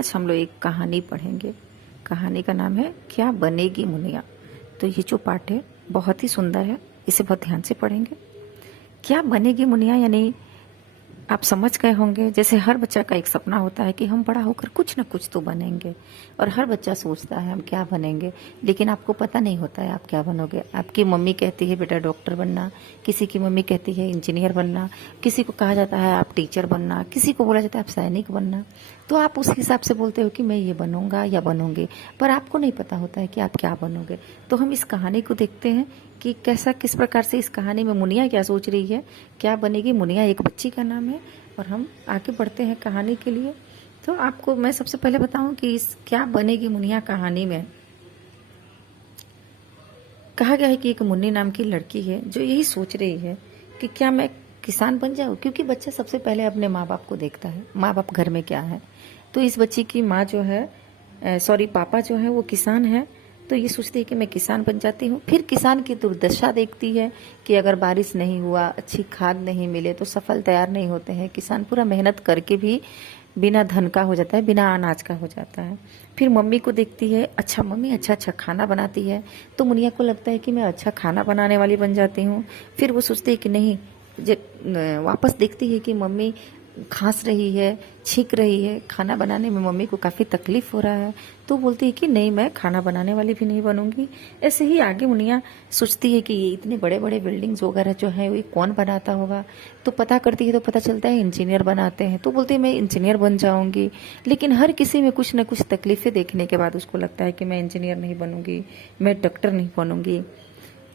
आज हम लोग एक कहानी पढ़ेंगे। कहानी का नाम है क्या बनेगी मुनिया। तो ये जो पाठ है बहुत ही सुंदर है, इसे बहुत ध्यान से पढ़ेंगे। क्या बनेगी मुनिया यानी आप समझ गए होंगे, जैसे हर बच्चा का एक सपना होता है कि हम बड़ा होकर कुछ ना कुछ तो बनेंगे, और हर बच्चा सोचता है हम क्या बनेंगे, लेकिन आपको पता नहीं होता है आप क्या बनोगे। आपकी मम्मी कहती है बेटा डॉक्टर बनना, किसी की मम्मी कहती है इंजीनियर बनना, किसी को कहा जाता है आप टीचर बनना, किसी को बोला जाता है आप सैनिक बनना। तो आप उस हिसाब से बोलते हो कि मैं ये बनूंगा या बनूंगी, पर आपको नहीं पता होता है कि आप क्या बनोगे। तो हम इस कहानी को देखते हैं कि कैसा किस प्रकार से इस कहानी में मुनिया क्या सोच रही है। क्या बनेगी मुनिया एक बच्ची का नाम है, और हम आगे बढ़ते हैं कहानी के लिए। तो आपको मैं सबसे पहले बताऊं कि इस क्या बनेगी मुनिया कहानी में कहा गया है कि एक मुन्नी नाम की लड़की है जो यही सोच रही है कि क्या मैं किसान बन जाऊं, क्योंकि बच्चा सबसे पहले अपने माँ बाप को देखता है, माँ बाप घर में क्या है। तो इस बच्ची की माँ जो है पापा जो है वो किसान है, तो ये सोचती है कि मैं किसान बन जाती हूँ। फिर किसान की दुर्दशा देखती है कि अगर बारिश नहीं हुआ, अच्छी खाद नहीं मिले तो सफल तैयार नहीं होते हैं। किसान पूरा मेहनत करके भी बिना धन का हो जाता है, बिना अनाज का हो जाता है। फिर मम्मी को देखती है, अच्छा मम्मी अच्छा अच्छा खाना बनाती है, तो मुनिया को लगता है कि मैं अच्छा खाना बनाने वाली बन जाती हूँ। फिर वो सोचती है कि नहीं, वापस देखती है कि मम्मी खांस रही है, छींक रही है, खाना बनाने में मम्मी को काफ़ी तकलीफ हो रहा है, तो बोलती है कि नहीं मैं खाना बनाने वाली भी नहीं बनूंगी। ऐसे ही आगे मुनिया सोचती है कि ये इतने बड़े बड़े बिल्डिंग्स वगैरह जो है ये कौन बनाता होगा। तो पता करती है तो पता चलता है इंजीनियर बनाते हैं, तो बोलती है मैं इंजीनियर बन जाऊंगी। लेकिन हर किसी में कुछ न कुछ तकलीफें देखने के बाद उसको लगता है कि मैं इंजीनियर नहीं बनूंगी, मैं डॉक्टर नहीं बनूंगी।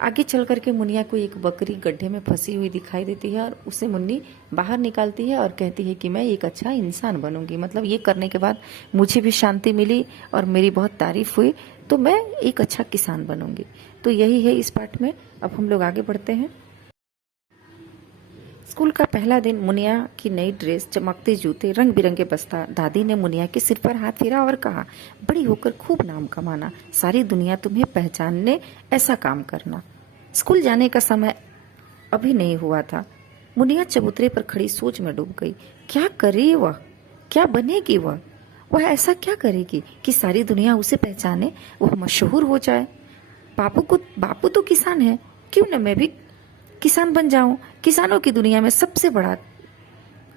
आगे चल करके मुनिया को एक बकरी गड्ढे में फंसी हुई दिखाई देती है, और उसे मुन्नी बाहर निकालती है और कहती है कि मैं एक अच्छा इंसान बनूंगी, मतलब ये करने के बाद मुझे भी शांति मिली और मेरी बहुत तारीफ हुई, तो मैं एक अच्छा किसान बनूंगी। तो यही है इस पाठ में। अब हम लोग आगे बढ़ते हैं। स्कूल का पहला दिन, मुनिया की नई ड्रेस, चमकते जूते, रंग बिरंगे बस्ता। दादी ने मुनिया के सिर पर हाथ फेरा और कहा, बड़ी होकर खूब नाम कमाना, सारी दुनिया तुम्हें पहचानने ऐसा काम करना। स्कूल जाने का समय अभी नहीं हुआ था। मुनिया चबूतरे पर खड़ी सोच में डूब गई। क्या करे वह, क्या बनेगी वह ऐसा क्या करेगी कि सारी दुनिया उसे पहचाने, वह मशहूर हो जाए। बापू तो किसान है, क्यों न मैं भी किसान बन जाऊं, किसानों की दुनिया में सबसे बड़ा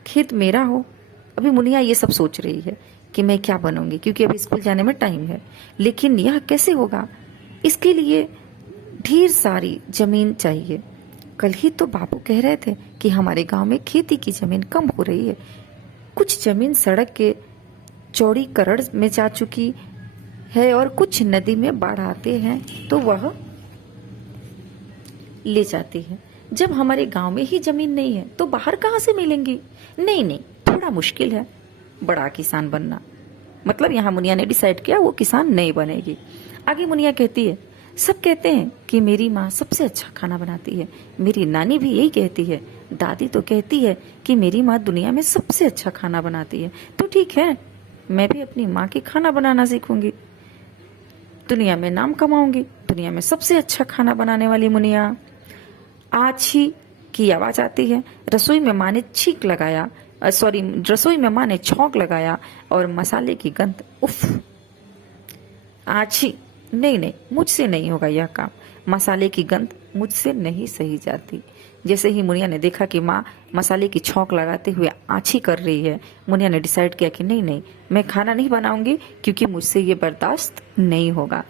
खेत मेरा हो। अभी मुनिया ये सब सोच रही है कि मैं क्या बनूंगी, क्योंकि अभी स्कूल जाने में टाइम है। लेकिन यह कैसे होगा, इसके लिए ढेर सारी जमीन चाहिए। कल ही तो बापू कह रहे थे कि हमारे गांव में खेती की जमीन कम हो रही है। कुछ जमीन सड़क के चौड़ीकरण में जा चुकी है और कुछ नदी में बाढ़ आते हैं तो वह ले जाती है। जब हमारे गांव में ही जमीन नहीं है तो बाहर कहाँ से मिलेंगी। नहीं नहीं, थोड़ा मुश्किल है बड़ा किसान बनना। मतलब यहाँ मुनिया ने डिसाइड किया वो किसान नहीं बनेगी। आगे मुनिया कहती है, सब कहते हैं कि मेरी माँ सबसे अच्छा खाना बनाती है, मेरी नानी भी यही कहती है, दादी तो कहती है कि मेरी माँ दुनिया में सबसे अच्छा खाना बनाती है। तो ठीक है, मैं भी अपनी माँ की खाना बनाना सीखूंगी, दुनिया में नाम कमाऊंगी, दुनिया में सबसे अच्छा खाना बनाने वाली मुनिया। आछी की आवाज आती है। रसोई में माँ ने छींक लगाया, रसोई में माँ ने छौंक लगाया और मसाले की गंध, उफ। आछी, नहीं नहीं, मुझसे नहीं होगा यह काम, मसाले की गंध मुझसे नहीं सही जाती। जैसे ही मुनिया ने देखा कि माँ मसाले की छौंक लगाते हुए आछी कर रही है, मुनिया ने डिसाइड किया कि नहीं नहीं, मैं खाना नहीं बनाऊंगी, क्योंकि मुझसे ये बर्दाश्त नहीं होगा।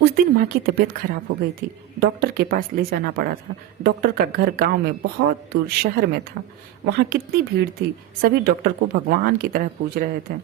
उस दिन माँ की तबीयत खराब हो गई थी, डॉक्टर के पास ले जाना पड़ा था। डॉक्टर का घर गांव में बहुत दूर शहर में था। वहां कितनी भीड़ थी, सभी डॉक्टर को भगवान की तरह पूज रहे थे।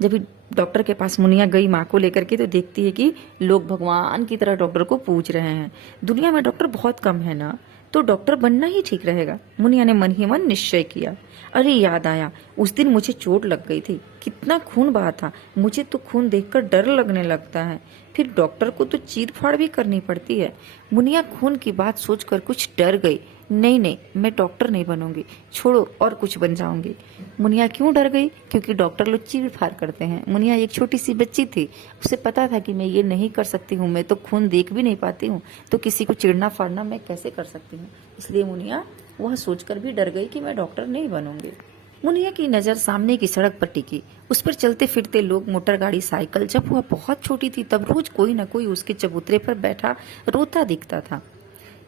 जब डॉक्टर के पास मुनिया गई माँ को लेकर के, तो देखती है कि लोग भगवान की तरह डॉक्टर को पूज रहे हैं। दुनिया में डॉक्टर बहुत कम है ना, तो डॉक्टर बनना ही ठीक रहेगा। मुनिया ने मन ही मन निश्चय किया। अरे याद आया, उस दिन मुझे चोट लग गई थी, कितना खून बहा था, मुझे तो खून देखकर डर लगने लगता है। फिर डॉक्टर को तो चीर फाड़ भी करनी पड़ती है। मुनिया खून की बात सोचकर कुछ डर गई। नहीं नहीं, मैं डॉक्टर नहीं बनूंगी, छोड़ो और कुछ बन जाऊंगी। मुनिया क्यों डर गई, क्योंकि डॉक्टर लोग चीर फाड़ करते हैं। मुनिया एक छोटी सी बच्ची थी, उसे पता था कि मैं ये नहीं कर सकती हूँ, मैं तो खून देख भी नहीं पाती हूँ, तो किसी को चिड़ना फाड़ना मैं कैसे कर सकती हूँ। इसलिए मुनिया वह सोचकर भी डर गई कि मैं डॉक्टर नहीं बनूंगी। मुनिया की नजर सामने की सड़क पर टिकी। उस पर चलते फिरते लोग, मोटर गाड़ी, साइकिल। जब वह बहुत छोटी थी तब रोज कोई न कोई उसके चबूतरे पर बैठा रोता दिखता था।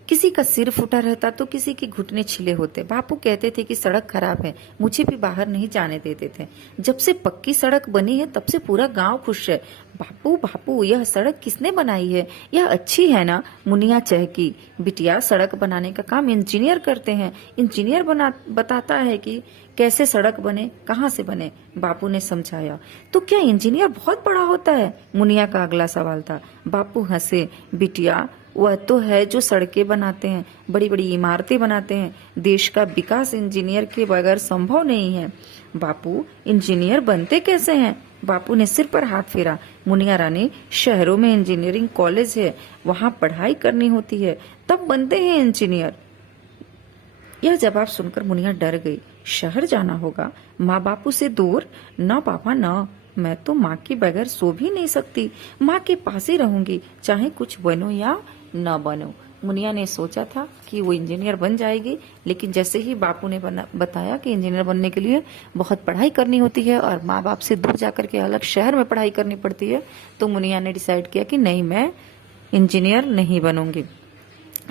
किसी का सिर फूटा रहता तो किसी के घुटने छिले होते। बापू कहते थे कि सड़क खराब है, मुझे भी बाहर नहीं जाने देते थे। जब से पक्की सड़क बनी है तब से पूरा गांव खुश है। बापू बापू, यह सड़क किसने बनाई है? यह अच्छी है ना? मुनिया चहकी। बिटिया, सड़क बनाने का काम इंजीनियर करते हैं। इंजीनियर बताता है कि कैसे सड़क बने, कहाँ से बने। बापू ने समझाया। तो क्या इंजीनियर बहुत बड़ा होता है? मुनिया का अगला सवाल था। बापू हंसे। बिटिया, वह तो है जो सड़कें बनाते हैं, बड़ी बड़ी इमारतें बनाते हैं। देश का विकास इंजीनियर के बगैर संभव नहीं है। बापू, इंजीनियर बनते कैसे हैं? बापू ने सिर पर हाथ फेरा। मुनिया रानी, शहरों में इंजीनियरिंग कॉलेज है, वहां पढ़ाई करनी होती है, तब बनते हैं इंजीनियर। यह जवाब सुनकर मुनिया डर गई। शहर जाना होगा, माँ बापू से दूर? न पापा न, मैं तो माँ के बगैर सो भी नहीं सकती। माँ के पास ही रहूंगी, चाहे कुछ बनो या न बनो। मुनिया ने सोचा था कि वो इंजीनियर बन जाएगी, लेकिन जैसे ही बापू ने बताया कि इंजीनियर बनने के लिए बहुत पढ़ाई करनी होती है और माँ बाप से दूर जाकर के अलग शहर में पढ़ाई करनी पड़ती है, तो मुनिया ने डिसाइड किया कि नहीं, मैं इंजीनियर नहीं बनूंगी।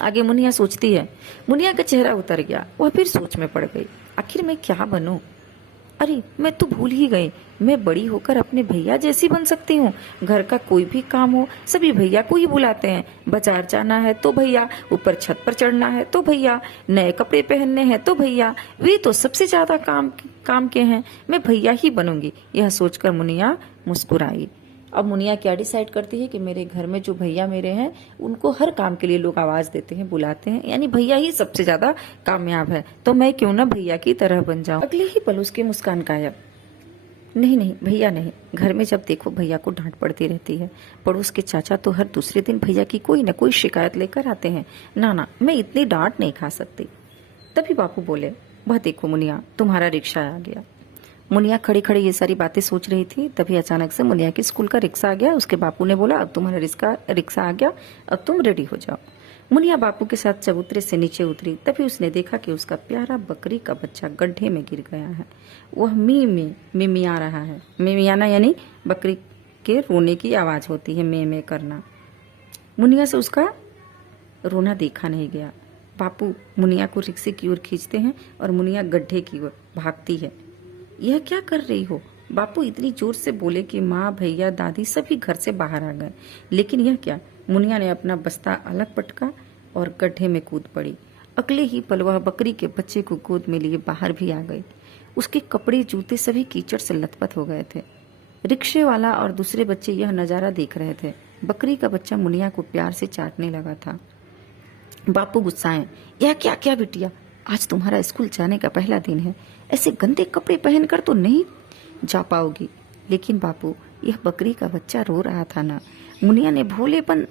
आगे मुनिया सोचती है। मुनिया का चेहरा उतर गया। वह फिर सोच में पड़ गई। आखिर मैं क्या बनूं? अरे, मैं तो भूल ही गई, मैं बड़ी होकर अपने भैया जैसी बन सकती हूँ। घर का कोई भी काम हो, सभी भैया को ही बुलाते हैं। बाजार जाना है तो भैया, ऊपर छत पर चढ़ना है तो भैया, नए कपड़े पहनने हैं तो भैया। वे तो सबसे ज्यादा काम के हैं। मैं भैया ही बनूंगी। यह सोचकर मुनिया मुस्कुराई। अब मुनिया क्या डिसाइड करती है कि मेरे घर में जो भैया मेरे हैं, उनको हर काम के लिए लोग आवाज देते हैं, बुलाते हैं, यानी भैया ही सबसे ज्यादा कामयाब है, तो मैं क्यों ना भैया की तरह बन जाऊं। अगले ही पल उसकी मुस्कान गायब। नहीं नहीं भैया नहीं। घर में जब देखो भैया को डांट पड़ती रहती है। पड़ोस के चाचा तो हर दूसरे दिन भैया की कोई न कोई शिकायत लेकर आते हैं। ना ना, मैं इतनी डांट नहीं खा सकती। तभी बापू बोले, वह देखो मुनिया, तुम्हारा रिक्शा आ गया। मुनिया खड़ी खड़ी ये सारी बातें सोच रही थी, तभी अचानक से मुनिया की स्कूल का रिक्शा आ गया। उसके बापू ने बोला, अब तुम्हारा रिक्शा आ गया, अब तुम रेडी हो जाओ। मुनिया बापू के साथ चबूतरे से नीचे उतरी। तभी उसने देखा कि उसका प्यारा बकरी का बच्चा गड्ढे में गिर गया है। वह मिमिया रहा है। मिमियाना यानी बकरी के रोने की आवाज होती है, मे करना। मुनिया से उसका रोना देखा नहीं गया। बापू मुनिया को रिक्शे की ओर खींचते हैं और मुनिया गड्ढे की ओर भागती है। यह क्या कर रही हो? बापू इतनी जोर से बोले कि माँ, भैया, दादी सभी घर से बाहर आ गए। लेकिन यह क्या? मुनिया ने अपना बस्ता अलग पटका और गड्ढे में कूद पड़ी। अगले ही पल वह बकरी के बच्चे को गोद में लिए बाहर भी आ गई। उसके कपड़े, जूते सभी कीचड़ से लथपथ हो गए थे। रिक्शे वाला और दूसरे बच्चे यह नजारा देख रहे थे। बकरी का बच्चा मुनिया को प्यार से चाटने लगा था। बापू गुस्साए, यह क्या क्या बिटिया, आज तुम्हारा स्कूल जाने का पहला दिन है, ऐसे गंदे कपड़े पहनकर तो नहीं जा पाओगी। लेकिन बापू, यह बकरी का बच्चा रो रहा था ना। मुनिया ने भोलेपन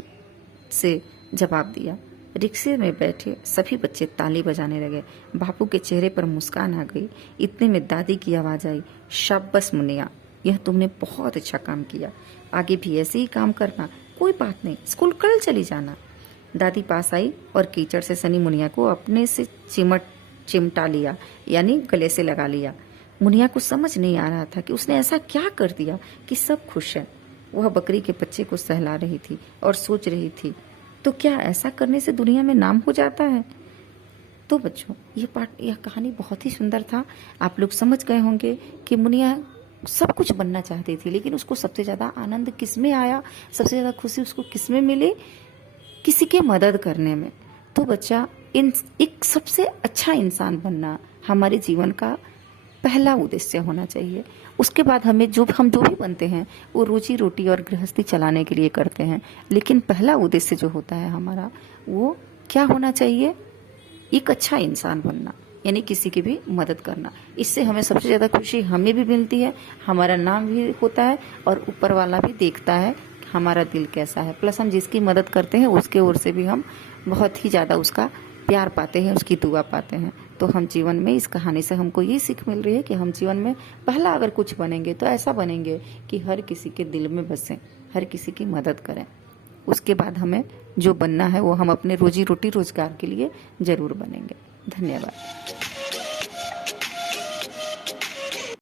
से जवाब दिया। रिक्शे में बैठे सभी बच्चे ताली बजाने लगे। बापू के चेहरे पर मुस्कान आ गई। इतने में दादी की आवाज आई, शाबाश मुनिया, यह तुमने बहुत अच्छा काम किया, आगे भी ऐसे ही काम करना। कोई बात नहीं, स्कूल कल चली जाना। दादी पास आई और कीचड़ से सनी मुनिया को अपने से चिमटा लिया, यानी गले से लगा लिया। मुनिया को समझ नहीं आ रहा था कि उसने ऐसा क्या कर दिया कि सब खुश है। वह बकरी के बच्चे को सहला रही थी और सोच रही थी, तो क्या ऐसा करने से दुनिया में नाम हो जाता है? तो बच्चों, यह कहानी बहुत ही सुंदर था। आप लोग समझ गए होंगे कि मुनिया सब कुछ बनना चाहती थी, लेकिन उसको सबसे ज्यादा आनंद किसमें आया, सबसे ज्यादा खुशी उसको किसमें मिली? किसी के मदद करने में। तो बच्चा, एक सबसे अच्छा इंसान बनना हमारे जीवन का पहला उद्देश्य होना चाहिए। उसके बाद हम जो भी बनते हैं वो रोजी रोटी और गृहस्थी चलाने के लिए करते हैं, लेकिन पहला उद्देश्य जो होता है हमारा, वो क्या होना चाहिए? एक अच्छा इंसान बनना, यानी किसी की भी मदद करना। इससे हमें सबसे ज्यादा खुशी हमें भी मिलती है, हमारा नाम भी होता है और ऊपर वाला भी देखता है हमारा दिल कैसा है। प्लस हम जिसकी मदद करते हैं उसके ओर से भी हम बहुत ही ज्यादा उसका प्यार पाते हैं, उसकी दुआ पाते हैं। तो हम जीवन में, इस कहानी से हमको ये सीख मिल रही है कि हम जीवन में पहला अगर कुछ बनेंगे तो ऐसा बनेंगे कि हर किसी के दिल में बसें, हर किसी की मदद करें। उसके बाद हमें जो बनना है वो हम अपने रोजी रोटी रोजगार के लिए जरूर बनेंगे। धन्यवाद।